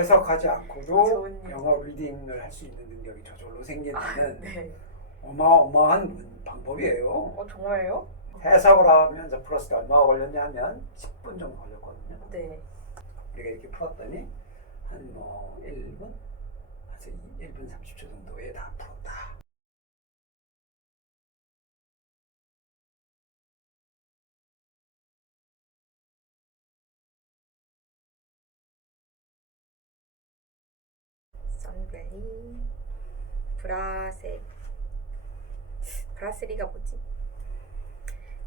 해석하지 않고도 좋은 일. 영어 리딩을 할 수 있는 능력이 저절로 생기는 네. 어마어마한 방법이에요. 정말요? 해석을 하면서 플러스 얼마가 걸렸냐면 10분 정도 걸렸거든요. 네. 우리가 이렇게 풀었더니 한 뭐 1분? 그래서 1분 30초 정도에 다 풀었다. 선벨리 브라스리가 뭐지?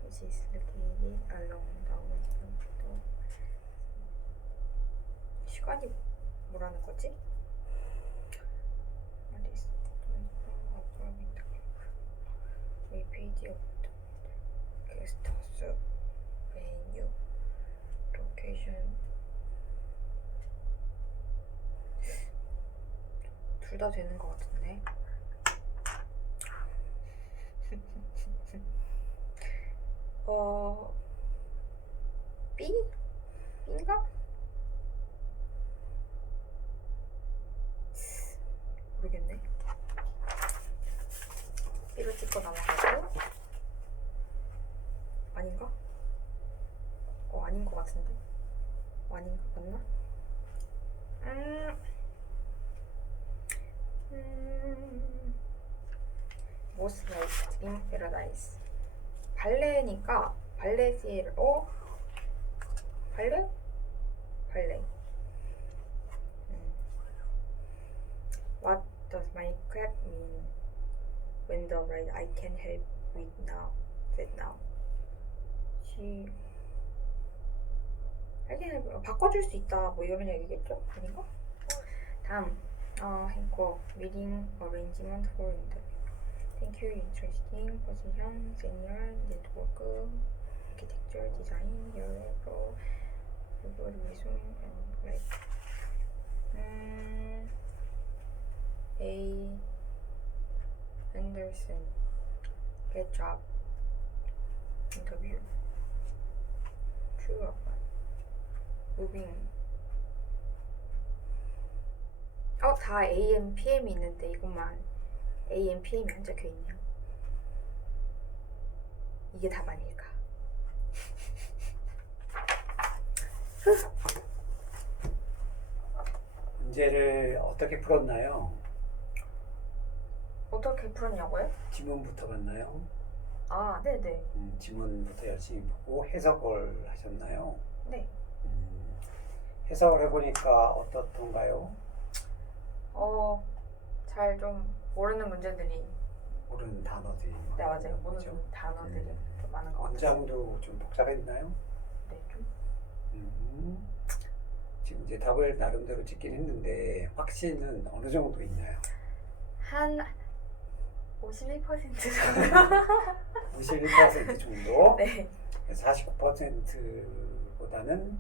Which is located along the western border. 시간이 뭐라는 거지? What is the page of the guest house venue location. 둘 다 되는 것 같은데. B? B인가? 모르겠네. B로 찍고 넘어가고. 아닌가? 아닌 것 같은데. 아닌가? 맞나? Most liked in paradise. 발레니까 발레시엘 발레? What does my crab mean? When the right I can help with now. That now. She 바꿔줄 수 있다. 뭐 이런 얘기겠죠? 아닌가? 다음. 행콕 meeting arrangement for interview. Thank you. Interesting position. Senior network architecture design. Your resume and like. A. Anderson. Get job. Interview. True. Moving. 다 AM, PM이 있는데 이것만 AM, PM이 안 적혀있네요. 이게 답 아닐까? 문제를 어떻게 풀었나요? 어떻게 풀었냐고요? 지문부터 봤나요? 네네. 지문부터 열심히 보고 해석을 하셨나요? 네. 해석을 해보니까 어떻던가요? 잘 좀 모르는 문제들이. 모르는 단어들이. 네, 맞아요. 모르는 단어들이 좀 많은 것 같아요. 문장도 좀 복잡했나요? 네, 좀. 지금 이제 답을 나름대로 찍긴 했는데 확신은 어느 정도 있나요? 한 51% 정도. 51% 정도? 네. 49%보다는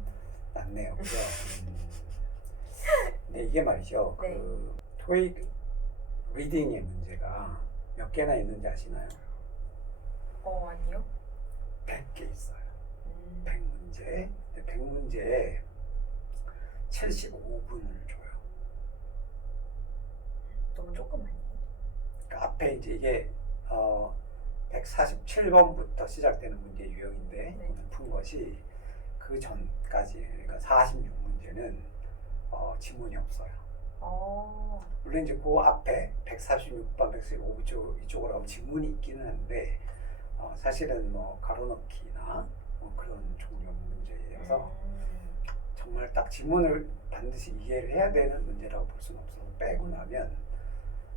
낫네요. 그죠? 네, 이게 말이죠. 네. 그 토익 리딩의 문제가 몇 개나 있는지 아시나요? 아니요. 100개 있어요. 100문제. 100문제에 75분을 줘요. 너무 조금 아니에요? 그러니까 앞에 이제 이게 147번부터 시작되는 문제 유형인데 네. 오늘 푼 것이 그 전까지, 그러니까 46문제는 지문이 없어요. 물론 이제 그 앞에 146번, 145번 이쪽으로 하면 지문이 있기는 한데 사실은 뭐 가로넣기나 뭐 그런 종류 문제여서 정말 딱 지문을 반드시 이해를 해야 되는 문제라고 볼 수는 없어서 빼고 나면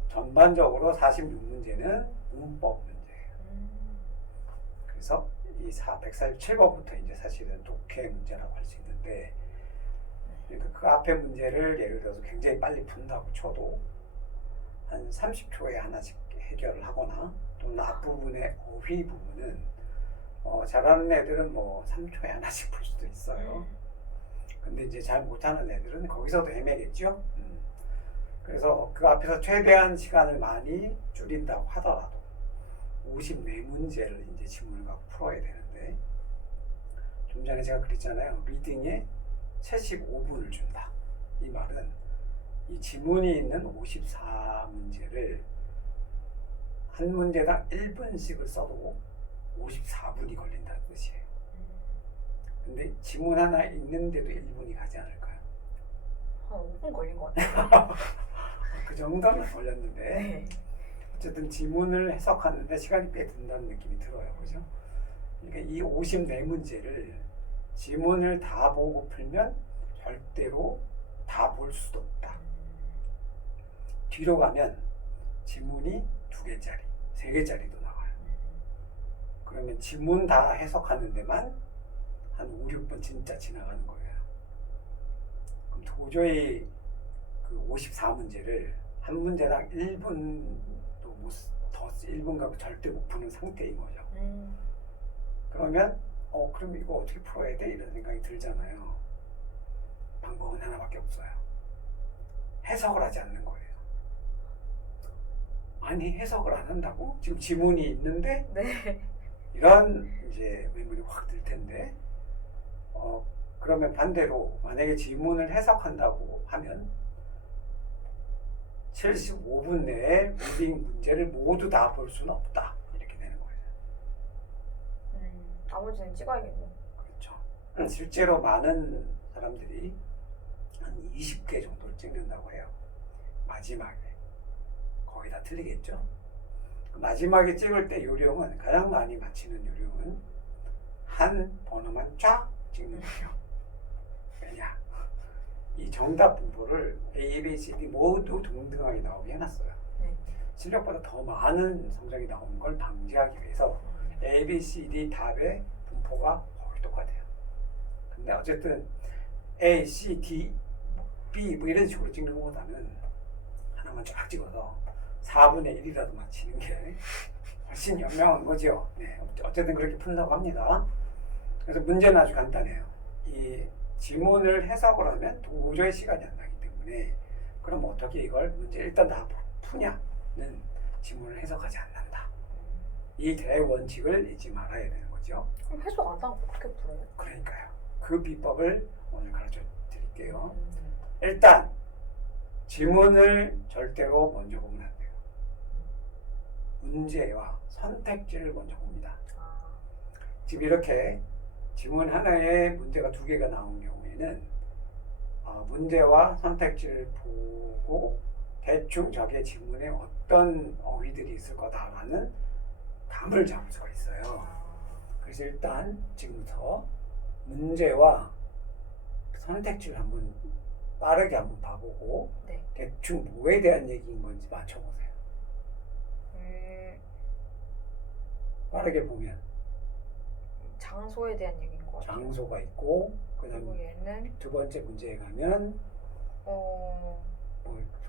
전반적으로 46문제는 문법 문제예요. 그래서 이 147번부터 이제 사실은 독해 문제라고 할 수 있는데, 그러니까 그 앞에 문제를 예를 들어서 굉장히 빨리 푼다고 쳐도 한 30초에 하나씩 해결을 하거나, 또는 앞부분의 어휘 부분은 잘하는 애들은 뭐 3초에 하나씩 풀 수도 있어요. 근데 이제 잘 못하는 애들은 거기서도 헤매겠죠. 그래서 그 앞에서 최대한 시간을 많이 줄인다고 하더라도 54문제를 이제 지문을 갖고 풀어야 되는데, 좀 전에 제가 그랬잖아요. 리딩에 75분을 준다. 이 말은 이 지문이 있는 54문제를 한 문제당 1분씩을 써도 54분이 걸린다는 뜻이에요. 근데 지문 하나 읽는데도 1분이 가지 않을까요? 한 5분 걸린 것 같아요. 그 정도는 걸렸는데 네. 어쨌든 지문을 해석하는데 시간이 꽤 든다는 느낌이 들어요. 그죠? 그러니까 이 54문제를 지문을 다 보고 풀면 절대로 다 볼 수도 없다. 뒤로 가면 지문이 2개짜리, 3개짜리도 나와요. 그러면 지문 다 해석하는 데만 한 5, 6분 진짜 지나가는 거예요. 그럼 도저히 그 54문제를 한 문제당 1분도 더 1분 가고 절대 못 푸는 상태인 거죠. 그러면 그럼 이거 어떻게 풀어야 돼? 이런 생각이 들잖아요. 방법은 하나밖에 없어요. 해석을 하지 않는 거예요. 아니 해석을 안 한다고? 지금 지문이 있는데 네. 이런 이제 의문이 확 들 텐데 그러면 반대로 만약에 지문을 해석한다고 하면 75분 내에 리딩 문제를 모두 다 볼 수는 없다. 이렇게 되는 거예요. 나머지는 찍어야겠네. 그렇죠. 실제로 많은 사람들이 한 20개 정도를 찍는다고 해요. 마지막에. 거의 다 틀리겠죠. 마지막에 찍을 때 요령은 가장 많이 맞히는 요령은 한 번호만 쫙 찍는 거예요. 왜냐? 이 정답 분포를 A, B, C, D 모두 동등하게 나오게 해놨어요. 네. 실력보다 더 많은 성적이 나오는 걸 방지하기 위해서 A, B, C, D 답의 분포가 거의 똑같아요. 근데 어쨌든 A, C, D, B 뭐 이런 식으로 찍는 것보다는 하나만 쫙 찍어서 4분의 1이라도 맞히는 게 훨씬 현명한 거죠. 네, 어쨌든 그렇게 푼다고 합니다. 그래서 문제는 아주 간단해요. 이 지문을 해석을 하면 도저히 시간이 안 나기 때문에 그럼 어떻게 이걸 문제 일단 다 푸냐는 지문을 해석하지 않는다. 이 대원칙을 잊지 말아야 되는 거죠. 그럼 해석 안 하고 어떻게 풀어요? 그러니까요. 그 비법을 오늘 가르쳐 드릴게요. 일단 지문을 절대로 먼저 보면 안 돼요. 문제와 선택지를 먼저 봅니다. 지금 이렇게 지문 하나에 문제가 2개가 나온 경우에는 문제와 선택지를 보고 대충 저게 지문에 어떤 어휘들이 있을 거다라는 감을 잡을 수가 있어요. 그래서 일단 지금부터 문제와 선택지를 한번 빠르게 한번 봐보고 네. 대충 뭐에 대한 얘기인 건지 맞춰보세요. 빠르게 보면 장소에 대한 얘기인 것 같아요. 장소가 있고 그리고 그다음 얘는 2번째 문제에 가면 뭐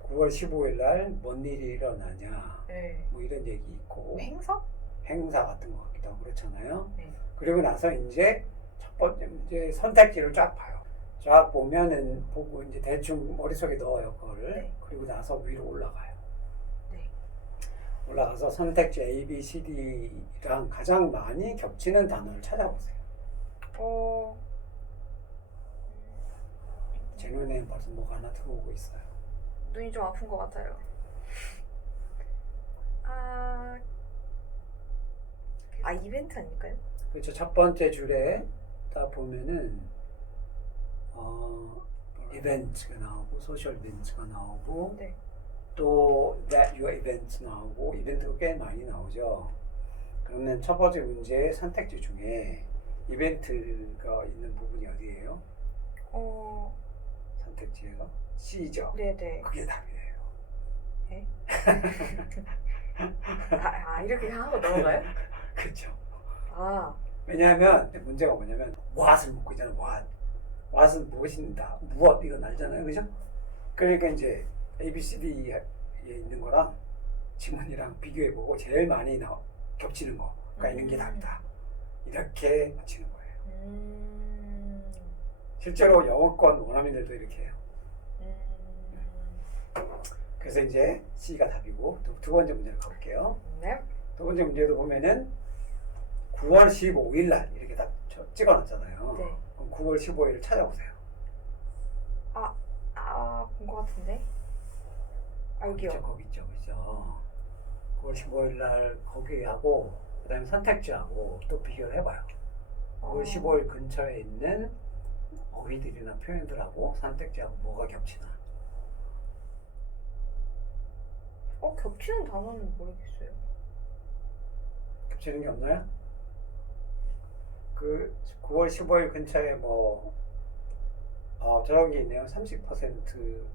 9월 15일 날 뭔 일이 일어나냐 네. 뭐 이런 얘기 있고 행사? 행사 같은 거 같기도 하고 그렇잖아요. 네. 그리고 나서 이제 첫 번째 문제 선택지를 쫙 봐요. 쫙 보면은 보고 이제 대충 머릿속에 넣어요 그거를. 네. 그리고 나서 위로 올라가요. 네. 올라가서 선택지 A, B, C, D랑 가장 많이 겹치는 단어를 찾아보세요. 제 눈에는 벌써 뭐가 하나 들어오고 있어요. 눈이 좀 아픈 것 같아요. 이벤트 아닐까요? 그렇죠. 첫 번째 줄에 딱 보면은 이벤트가 나오고 소셜 이벤트가 나오고 네. 또 that your event 나오고 이벤트가 꽤 많이 나오죠. 그러면 첫 번째 문제의 선택지 중에 이벤트가 있는 부분이 어디예요? 선택지에서 C죠. 네네. 그게 답이에요. 네? 이렇게 하고 넘어가요? 그렇죠. 왜냐하면 왜냐하면 문제가 뭐냐면 what을 묻고 있잖아요. what은 무엇인다. 무엇 이건 알잖아요. 그죠? 그러니까 이제 A, B, C, D에 있는 거랑 지문이랑 비교해보고 제일 많이 겹치는 거가 있는 게 답이다. 이렇게 맞히는 거예요. 실제로 영어권 원어민들도 이렇게 해요. 그래서 이제 C가 답이고 두 번째 문제를 가볼게요. 네. 두 번째 문제도 보면은 9월 15일 날 이렇게 다 찍어놨잖아요. 네. 그럼 9월 15일을 찾아보세요. 본 것 같은데? 알기요. 거기 있죠, 그죠? 9월 15일 날 거기하고 그다음에 선택지하고 또 비교를 해봐요. 9월 15일 근처에 있는 어휘들이나 표현들하고 선택지하고 뭐가 겹치나? 겹치는 단어는 모르겠어요. 겹치는 게 없나요? 그 9월 15일 근처에 뭐 저런 게 있네요. 30%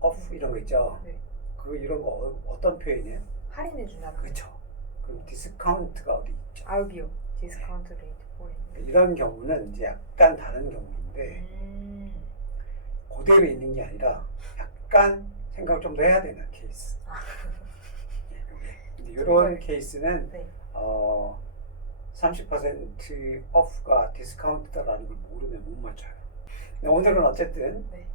off 이런 거 있죠. 네. 이런 거 어떤 표현이에요? 할인해 준다는. 그렇죠. 그럼 디스카운트가 어디 있죠? 알기요. 디스카운트 레이트 포인. 이런 경우는 이제 약간 다른 경우인데 그대로 있는 게 아니라 약간 생각을 좀 더 해야 되는 케이스. 이런 케이스는 네. 30% off가 디스카운트다라는 걸 모르면 못 맞춰요. 오늘은 어쨌든 네.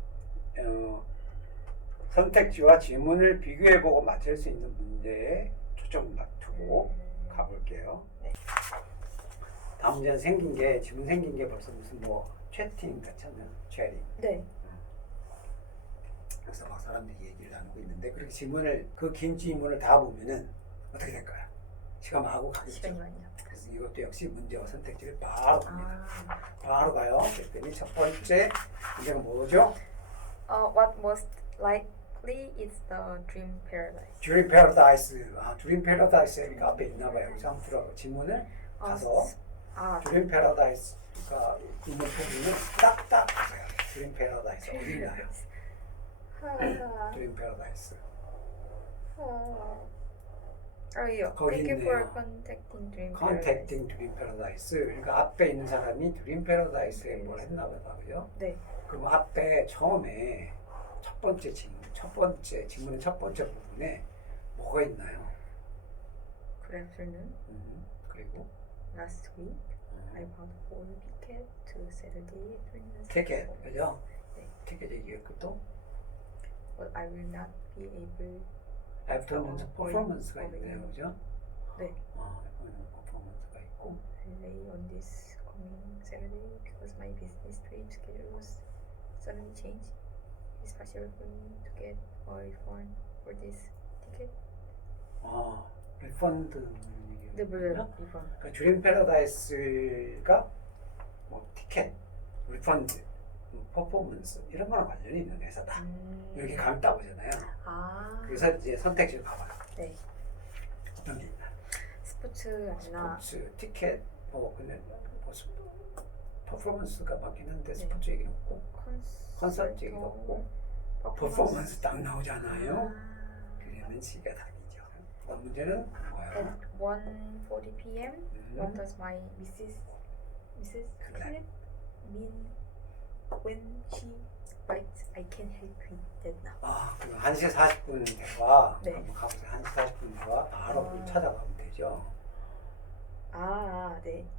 선택지와 지문을 비교해보고 맞출 수 있는 문제에 초점 맞추고 가볼게요. 네. 다음 문제는 지문 생긴 게 벌써 무슨 뭐 채팅 같잖아요. 채팅. 네. 그래서 막 사람들이 얘기를 나누고 있는데 그렇게 그 긴 지문을 다 보면은 어떻게 될까요? 시간 하고 가겠죠. 시간이 많이 남아요. 그래서 이것도 역시 문제와 선택지를 바로 봅니다. 아. 바로 가요. 그랬더니 첫 번째 문제가 뭐죠? What most likely is the dream paradise? 드림 패러다이스. 드림 패러다이스가 앞에 있나 봐요. 그래서 한번 들어 지문을 가서 드림 패러다이스가 있는 부분을 딱딱 보세요. 드림 패러다이스 어디 있나요? 드림 패러다이스. 여기요. 거기 Thank you 있네요. for contacting dream paradise. 컨택팅 드림 패러다이스. 그러니까 앞에 있는 사람이 드림 패러다이스에 뭘 했나 보다. 그죠? 네. 그럼 앞에 처음에 첫 번째 지문의 첫 번째 부분에 뭐가 있나요? Good afternoon. 그리고 Last week, I bought a whole ticket to Saturday afternoon. 티켓, 그죠? 네. 티켓 얘기했고 또 But I will not be able. 애프터눈 퍼포먼스가 있네요, 그죠? 네. 애프터눈 퍼포먼스가 있고 Lay on this coming Saturday because my business trip schedule was suddenly changed. It's possible for me to get a refund for this ticket. 리펀드는 네, 맞아요. refund. 그러니까 드림 패러다이스가 뭐 티켓, 리펀드, 퍼포먼스 이런 거랑 관련이 있는 회사다. 이렇게 가면 따보잖아요. 그래서 이제 선택지를 봐봐요. 네. 어떤 게 있나? 스포츠 아니나 스포츠, 티켓, 그냥 퍼포먼스가 맞긴 한데 네. 스포츠 얘기는 없고 콘서트 얘기도 없고 퍼포먼스 딱 나오잖아요. 그러면 C가 답이죠. 이번 문제는 뭐예요? At 1:40 p.m. What does my Mrs. 그래. mean when she writes I can help you that now? 그럼 1시 40분 대화 네. 한번 가보세요. 1시 40분 대화 바로 찾아가면 되죠. 네.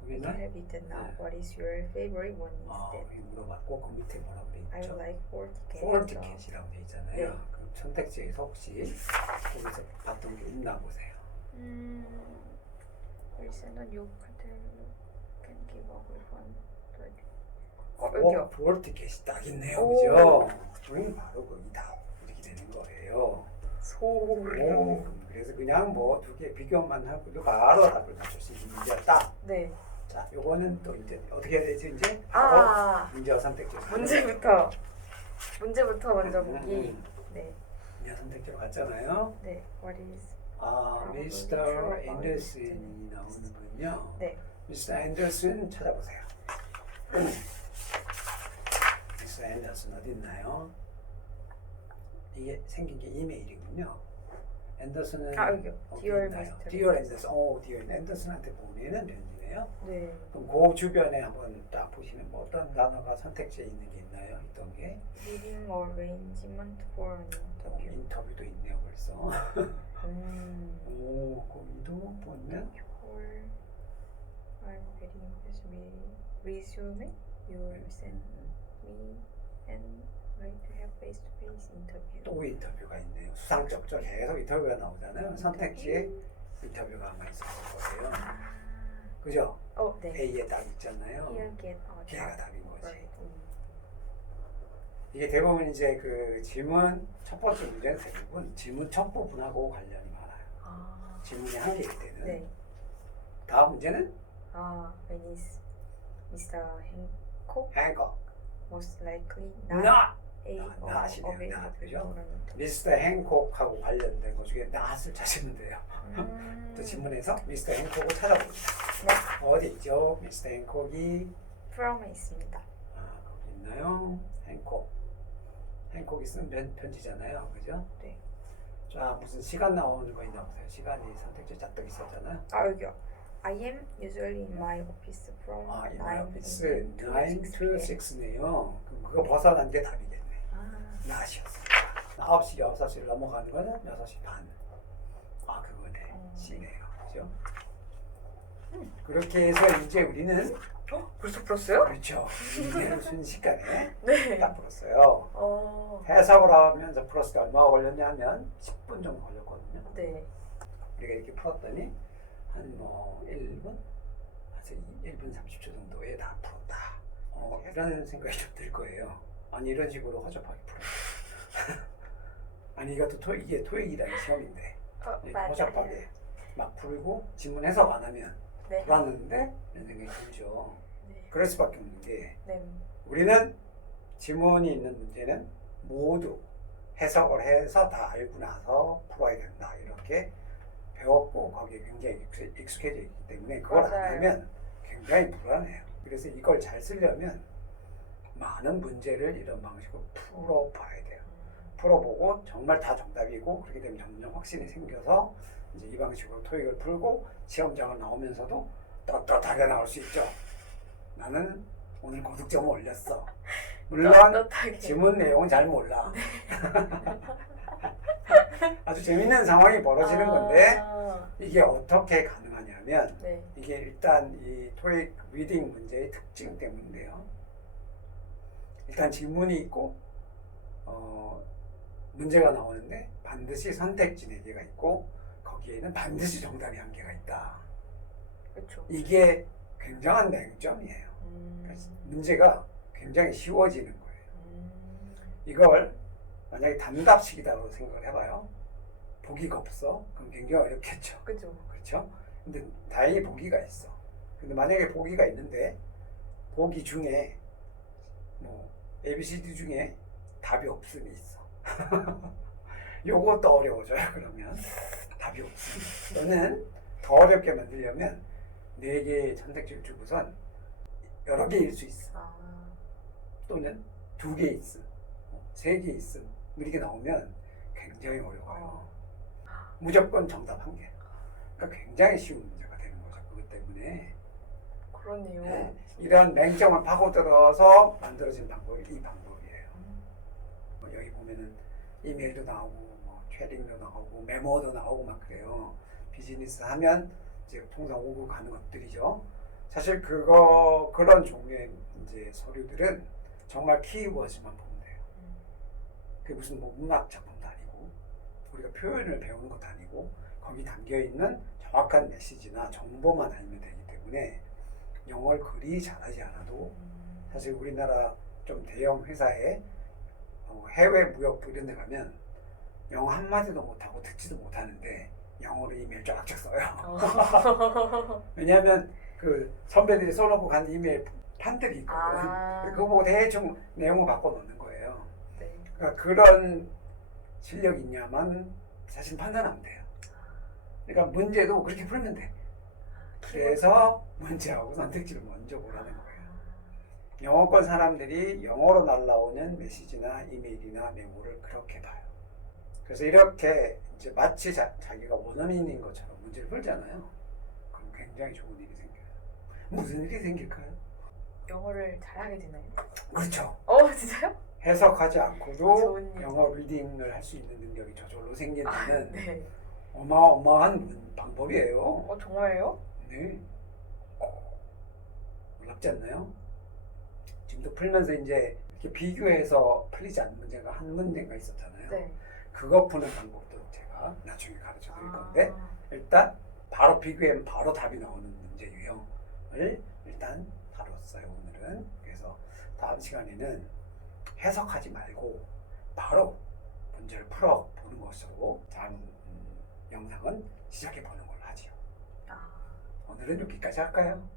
거기 I 있나? can help you that now. 네. What is your favorite one instead? 여기 물어봤고 그 밑에 뭐라고 돼 I 있죠? would like 4 tickets. 4 티켓이라고 돼 있잖아요. 네. 그럼 선택지에서 혹시 거기서 봤던 게 있나 보세요. Please send on your catalog. Can give a refund. 오, 4 티켓이 딱 있네요. 그죠? 그럼 바로 거기 다 이렇게 되는 거예요. 그래서 그냥 뭐 두 개 비교만 하고도 바로 답을 맞출 수 있는 문제였다. 네. 자, 요거는 또 이제 어떻게 해야 되지 이제? 문제와 선택지로 문제부터 먼저 보기. 네. 문제 선택지로 갔잖아요. 네. What is 미스터 앤더슨이 나오는군요. 네. 미스터 앤더슨 찾아보세요. 미스터 앤더슨 어디 있나요? 이게 생긴 게 이메일이군요. 앤더슨은 여기요. 어디 Dear 있나요? Mr. 디어 앤더슨. 디어 앤더슨한테 보내는 편지네요. 네. 그럼 그 주변에 한번 딱 보시면 뭐 어떤 단어가 선택지에 있는 게 있나요? 있던 게 Giving arrangement for an interview. 인터뷰도 있네요 벌써. 거기도 보면 Or I'm very impressed with resume you sent me and like to have face-to-face interview. 또 인터뷰가 있네요. 수상쩍쩍 계속 인터뷰가 나오잖아요. 선택지에 인터뷰가 아마 있을 거예요. 그죠? 네. A에 딱 있잖아요. Here get a 걔가 job. 답인 거지. Right. 이게 대부분 이제 그 지문 첫 번째 문제는 대부분 지문 첫 부분하고 관련이 많아요. 지문이 한 개일 때는. 네. 다음 문제는 When is Mr. Hancock Hancock. most likely not not이네요. not, 그죠? 미스터 행콕하고 관련된 것 중에 not을 찾으면 돼요. 또 지문에서 미스터 행콕을 찾아봅니다. 네. 어디 있죠? 미스터 행콕이 from에 있습니다. 거기 있나요? 행콕이 쓴 편지잖아요, 그죠? 네. 자, 무슨 시간 나오는 거 있나 보세요. 시간이 선택지 잔뜩 있었잖아요. 여기요. I am usually in my office from in 9 my office 9 to to 6 6네요. 그럼 그거 벗어난 게 답이겠네. not이었습니다. 9시, 6시를 넘어가는 거는 6시 반. 그거네. C네요. 그죠? 그렇게 해서 이제 우리는 벌써 풀었어요? 그렇죠. 문제를 순식간에 네. 딱 풀었어요. 해석을 하면서 풀었을 때 얼마가 걸렸냐면 10분 정도 걸렸거든요. 네. 우리가 이렇게 풀었더니 한 뭐 1분? 한 1분 30초 정도에 다 풀었다. 이런 생각이 좀 들 거예요. 아니 이런 식으로 허접하게 풀어. 아니 이것도 이게 토익이라는 시험인데 이렇게 허접하게 막 풀고 지문 해석 안 하면 네. 불안한데 이런 생각이 들죠. 네. 그럴 수밖에 없는 게 네. 우리는 지문이 있는 문제는 모두 해석을 해서 다 알고 나서 풀어야 된다 이렇게 배웠고 거기에 굉장히 익숙해져 있기 때문에 그걸 안 맞아요. 하면 굉장히 불안해요. 그래서 이걸 잘 쓰려면 많은 문제를 이런 방식으로 풀어봐야 돼요. 풀어보고 정말 다 정답이고 그렇게 되면 점점 확신이 생겨서 이제 이 방식으로 토익을 풀고 시험장을 나오면서도 떳떳하게 나올 수 있죠. 나는 오늘 고득점을 올렸어. 물론 떳떳하게. 지문 내용은 잘 몰라. 아주 재밌는 상황이 벌어지는 건데 이게 어떻게 가능하냐면 네. 이게 일단 이 토익 리딩 문제의 특징 때문인데요. 일단 지문이 있고 문제가 나오는데 반드시 선택지 4개가 있고 거기에는 반드시 정답이 1개가 있다. 그렇죠. 이게 굉장한 맹점이에요. 문제가 굉장히 쉬워지는 거예요. 이걸 만약에 단답식이라고 생각을 해봐요. 보기가 없어? 그럼 굉장히 어렵겠죠. 그죠. 그렇죠? 근데 다행히 보기가 있어. 근데 만약에 보기가 있는데 보기 중에 뭐 ABCD 중에 답이 없음이 있어. 요것도 어려워져요. 그러면 답이 없음. 또는 더 어렵게 만들려면 4개의 선택지를 주고선 여러 개일 수 있어. 또는 2개 있음, 3개 있음 이렇게 나오면 굉장히 어려워요. 무조건 정답 1개. 그러니까 굉장히 쉬운 문제가 되는 거죠. 그것 때문에 그러네요. 네, 이런 맹점을 파고들어서 만들어진 방법이 이 방법이에요. 여기 보면은 이메일도 나오고 뭐 쉐링도 나오고 메모도 나오고 막 그래요. 비즈니스 하면 이제 통상 오고 가는 것들이죠. 사실 그런 종류의 이제 서류들은 정말 키워드만 보면 돼요. 그게 무슨 뭐 문학 작품도 아니고 우리가 표현을 배우는 것도 아니고 거기 담겨 있는 정확한 메시지나 정보만 알면 되기 때문에 영어를 그리 잘하지 않아도 사실 우리나라 좀 대형 회사에 해외 무역부 이런 데 가면 영어 한마디도 못하고 듣지도 못하는데 영어로 이메일 쫙쫙 써요. 왜냐하면 그 선배들이 써놓고 간 이메일 판들이 있거든. 그거 보고 대충 내용을 바꿔놓는 거예요. 네. 그러니까 그런 실력이 있냐만 사실 판단하면 돼요. 그러니까 문제도 그렇게 풀면 돼. 그래서 문제하고 선택지를 먼저 보라는 거예요. 영어권 사람들이 영어로 날라오는 메시지나 이메일이나 메모를 그렇게 봐요. 그래서 이렇게 이제 마치 자기가 원어민인 것처럼 문제를 풀잖아요. 그럼 굉장히 좋은 일이 생겨요. 무슨 일이 생길까요? 영어를 잘하게 되나요? 그렇죠. 진짜요? 해석하지 않고도 좋은 일. 영어 리딩을 할 수 있는 능력이 저절로 생기는 네. 어마어마한 방법이에요. 정말요? 네. 놀랍지 않나요? 지금도 풀면서 이제 이렇게 비교해서 풀리지 않는 문제가 한 문제가 있었잖아요. 네. 그거 푸는 방법도 제가 나중에 가르쳐 드릴 건데 일단 바로 비교하면 바로 답이 나오는 문제 유형을 일단 다뤘어요 오늘은. 그래서 다음 시간에는 해석하지 말고 바로 문제를 풀어보는 것으로 다음 영상은 시작해 보는 걸로 하지요. 오늘은 여기까지 할까요?